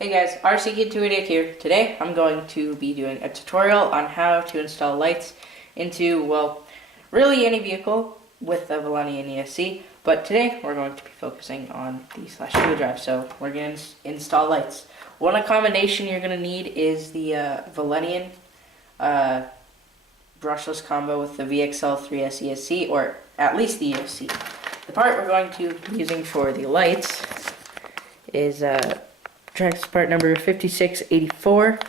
Hey guys, RC288 here. Today I'm going to be doing a tutorial on how to install lights into, well, really any vehicle with the Valenian ESC, but today we're going to be focusing on the /wheel drive, so we're going to install lights. One combination you're going to need is the Valenian brushless combo with the VXL 3S ESC, or at least the ESC. The part we're going to be using for the lights is tracks part number 5684,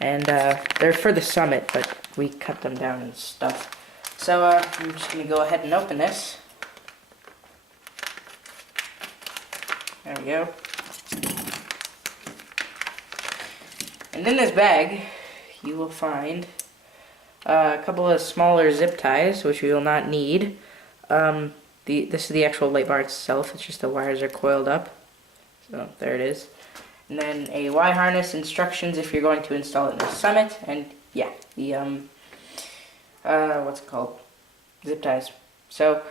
and they're for the Summit, but we cut them down and stuff. So I'm just going to go ahead and open this. There we go. And in this bag, you will find a couple of smaller zip ties, which we will not need. This is the actual light bar itself. It's just the wires are coiled up. So there it is. And then a Y harness instructions if you're going to install it in the Summit, and yeah, the what's it called? Zip ties. So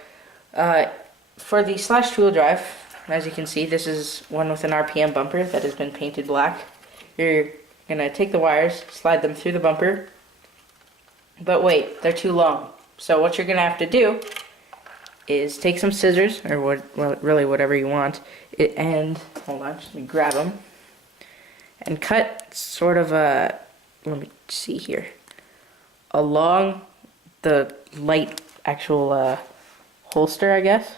for the /wheel drive, as you can see, this is one with an RPM bumper that has been painted black. You're gonna take the wires, slide them through the bumper, but wait, they're too long. So what you're gonna have to do is take some scissors, or really whatever you want, and hold on, just let me grab them, and cut sort of a, let me see here, along the light actual holster, I guess.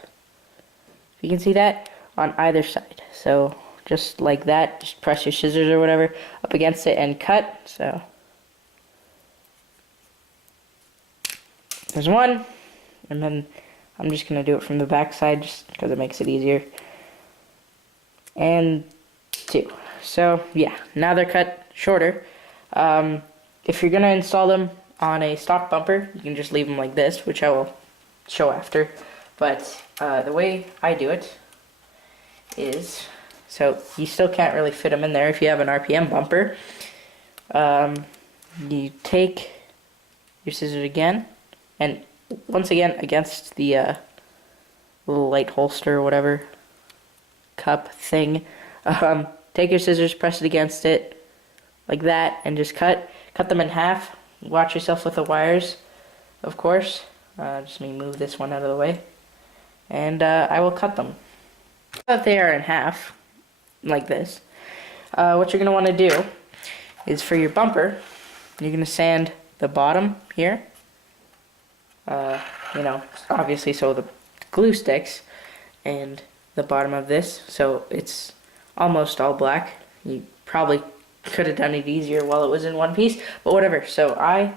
If you can see that, on either side. So just like that, just press your scissors or whatever up against it and cut. So there's one, and then I'm just going to do it from the back side just because it makes it easier. And two. So yeah, now they're cut shorter. If you're going to install them on a stock bumper, you can just leave them like this, which I will show after. But the way I do it is, so you still can't really fit them in there if you have an RPM bumper. You take your scissors again, and once again against the little light holster or whatever cup thing. Take your scissors, press it against it like that, and just cut them in half. Watch yourself with the wires, of course. Just let me move this one out of the way, and I will cut them. Now that they are in half, like this, what you're going to want to do is, for your bumper, you're going to sand the bottom here. You know, obviously so the glue sticks, and the bottom of this, so it's almost all black. You probably could have done it easier while it was in one piece, but whatever. So I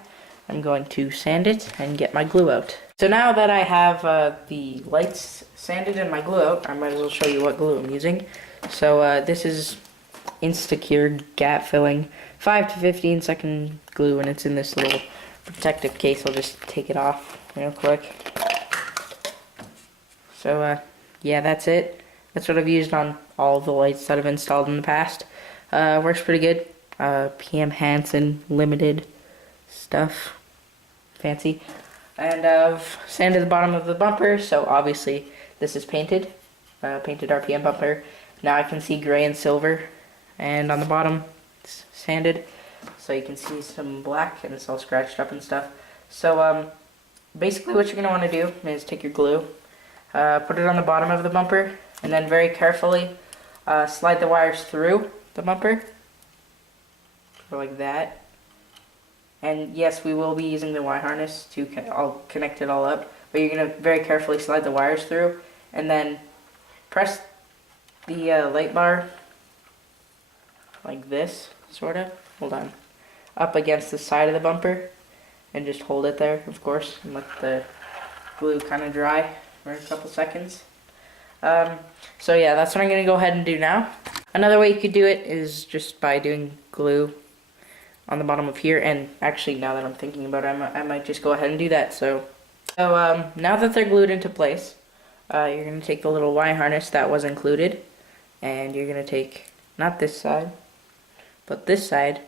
am going to sand it and get my glue out. So now that I have the lights sanded and my glue out, I might as well show you what glue I'm using. So this is Instacured gap filling 5 to 15 second glue, and it's in this little protective case. I'll just take it off real quick. So yeah, that's it. That's what I've used on all the lights that I've installed in the past. Works pretty good. PM Hansen limited stuff, fancy. And I've sanded the bottom of the bumper, so obviously this is painted, painted RPM bumper. Now I can see gray and silver, and on the bottom it's sanded, so you can see some black, and it's all scratched up and stuff. So basically what you're going to want to do is take your glue, put it on the bottom of the bumper, and then very carefully slide the wires through the bumper, or like that. And yes, we will be using the Y harness to connect it all up, but you're going to very carefully slide the wires through, and then press the light bar like this, sort of, hold on, up against the side of the bumper, and just hold it there, of course, and let the glue kind of dry for a couple seconds. So yeah, that's what I'm going to go ahead and do now. Another way you could do it is just by doing glue on the bottom of here, and actually now that I'm thinking about it, I might just go ahead and do that. So now that they're glued into place, you're going to take the little Y harness that was included, and you're going to take, not this side, but this side,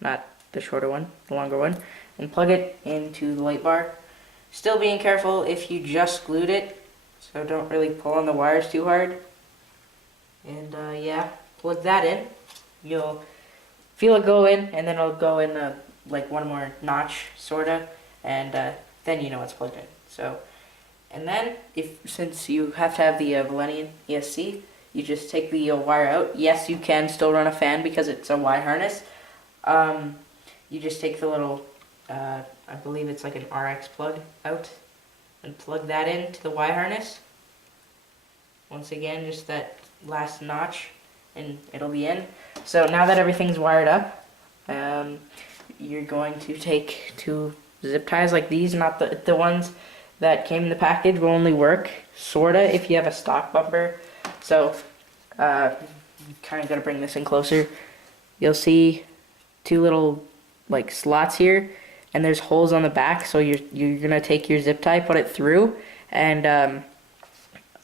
not the shorter one, the longer one, and plug it into the light bar. Still being careful if you just glued it, so don't really pull on the wires too hard. And yeah, plug that in, you'll feel it go in, and then it'll go in like one more notch, sorta, and then you know it's plugged in. So, and then since you have to have the Valenian ESC, you just take the wire out. Yes, you can still run a fan because it's a Y harness. You just take the little, I believe it's like an RX plug out, and plug that into the Y harness. Once again, just that last notch, and it'll be in. So now that everything's wired up, you're going to take 2 zip ties like these, not the ones that came in the package will only work, sorta, if you have a stock bumper. So, kind of gotta bring this in closer. You'll see 2 little, like, slots here, and there's holes on the back, so you're gonna take your zip tie, put it through, and,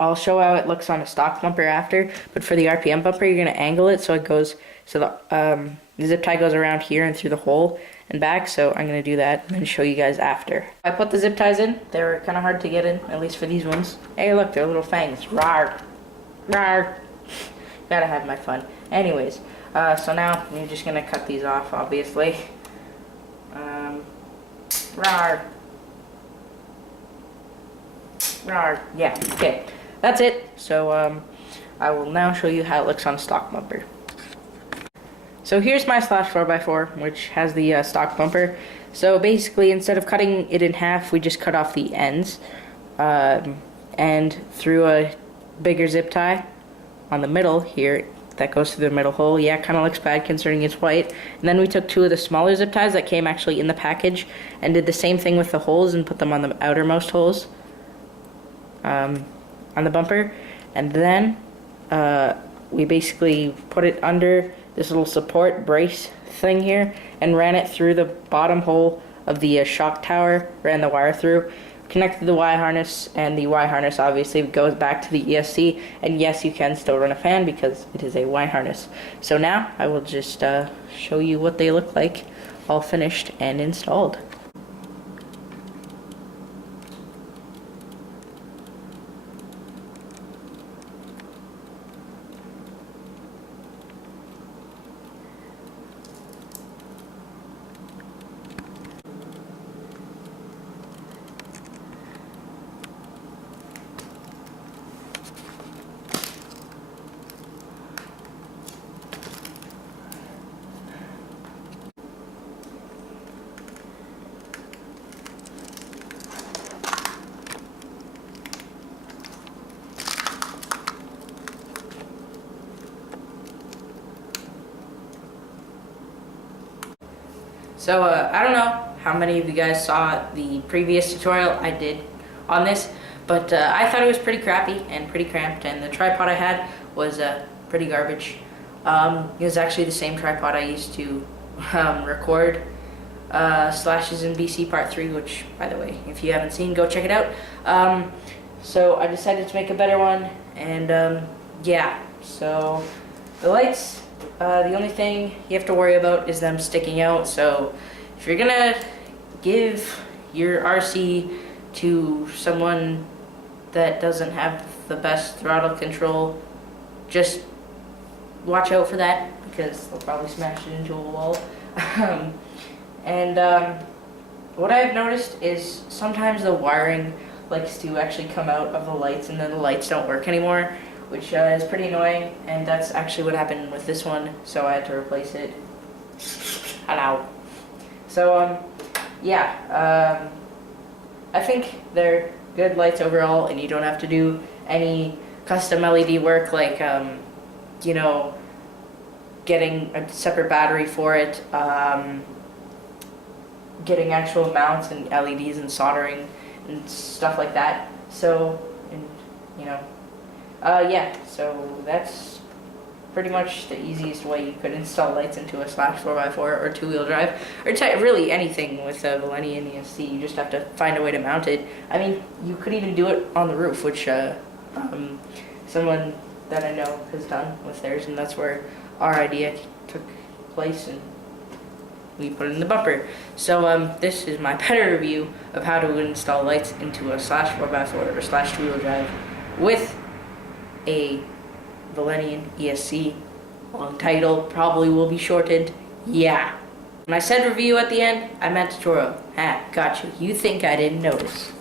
I'll show how it looks on a stock bumper after, but for the RPM bumper, you're gonna angle it so it goes, so the zip tie goes around here and through the hole and back, so I'm gonna do that and then show you guys after. I put the zip ties in. They were kind of hard to get in, at least for these ones. Hey, look, they're little fangs. Rawr, rawr. Gotta have my fun. Anyways, so now you're just gonna cut these off, obviously. Rawr. Rawr. Yeah, okay. That's it. So, I will now show you how it looks on a stock bumper. So here's my slash 4x4, which has the stock bumper. So basically, instead of cutting it in half, we just cut off the ends, and threw a bigger zip tie on the middle here that goes through the middle hole. Yeah, kind of looks bad considering it's white. And then we took 2 of the smaller zip ties that came actually in the package and did the same thing with the holes and put them on the outermost holes on the bumper. And then we basically put it under this little support brace thing here and ran it through the bottom hole of the shock tower, ran the wire through, connected the Y harness, and the Y harness obviously goes back to the ESC, and yes, you can still run a fan because it is a Y harness. So now I will just show you what they look like all finished and installed. So I don't know how many of you guys saw the previous tutorial I did on this, but I thought it was pretty crappy and pretty cramped, and the tripod I had was pretty garbage. It was actually the same tripod I used to record Slashes in BC Part 3, which, by the way, if you haven't seen, go check it out. So I decided to make a better one, and yeah, so the lights, the only thing you have to worry about is them sticking out. So if you're gonna give your RC to someone that doesn't have the best throttle control, just watch out for that because they'll probably smash it into a wall. What I've noticed is sometimes the wiring likes to actually come out of the lights and then the lights don't work anymore, which is pretty annoying, and that's actually what happened with this one, so I had to replace it. Hello. So, yeah, I think they're good lights overall, and you don't have to do any custom LED work like, you know, getting a separate battery for it, getting actual mounts and LEDs and soldering and stuff like that. So, and, you know, yeah, so that's pretty much the easiest way you could install lights into a Slash 4x4 or two-wheel drive, or really anything with a Valenian ESC. You just have to find a way to mount it. I mean, you could even do it on the roof, which someone that I know has done with theirs, and that's where our idea took place, and we put it in the bumper. So this is my better review of how to install lights into a Slash 4x4 or Slash two-wheel drive with a Valenian ESC Long title, probably will be shortened. Yeah. When I said review at the end, I meant tutorial. Ah, gotcha. You think I didn't notice.